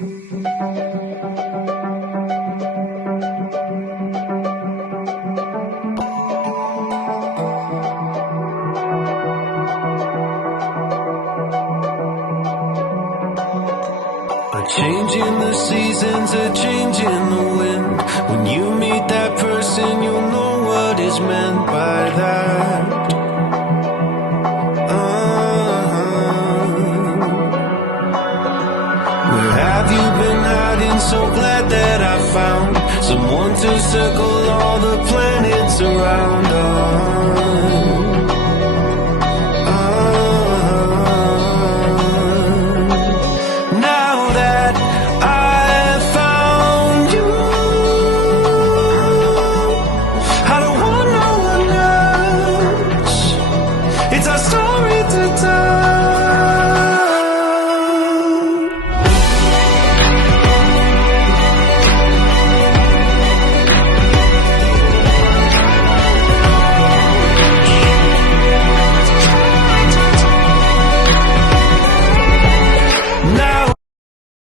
A change in the seasons, a change in the wind. When you meet that person, you'll know what is meant by that. Where have you been hiding? So glad that I found someone to circle all the planets around us.